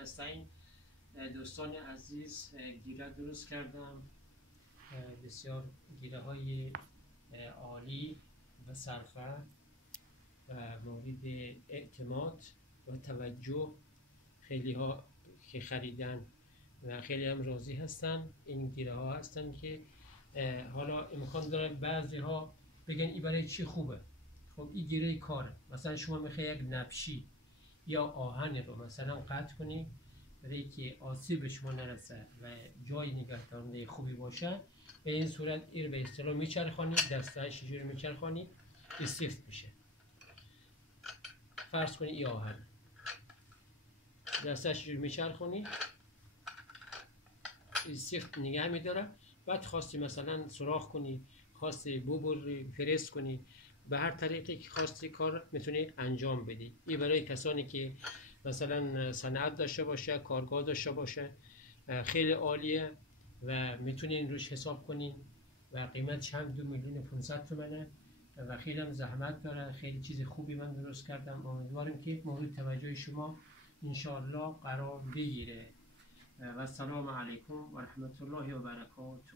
نستعین. دوستان عزیز، گیره درست کردم، بسیار گیره های عالی و صرفه و مورد اعتماد و توجه. خیلی ها که خریدن و خیلی هم راضی هستن. این گیره ها هستن که حالا امکان داره بعضی ها بگن این برای چی خوبه. خب این گیره کاره. مثلا شما میخوای یک نبشی یا آهن رو مثلا قطع کنی برای که آسیب به شما نرسه و جای نگهدارنده خوبی باشه، به این صورت این به اصطلاح میچرخانی، دسته‌اش اینجوری میچرخانی، سفت میشه. فرض کنی این آهن دسته‌اش اینجوری میچرخانی، سفت نگه میداره. بعد خواستی مثلا سوراخ کنی، خواستی ببری، فرست کنی، به هر طریقی که خواستی کار میتونی انجام بدی. این برای کسانی که مثلا صنعت داشته باشه، کارگاه داشته باشه، خیلی عالیه و میتونین روش حساب کنین و قیمتش هم 2,500,000 تومنه و خیلی هم زحمت داره. خیلی چیز خوبی من درست کردم. امیدوارم که مورد توجه شما انشاءالله قرار بگیره. و السلام علیکم و رحمت الله و برکاته.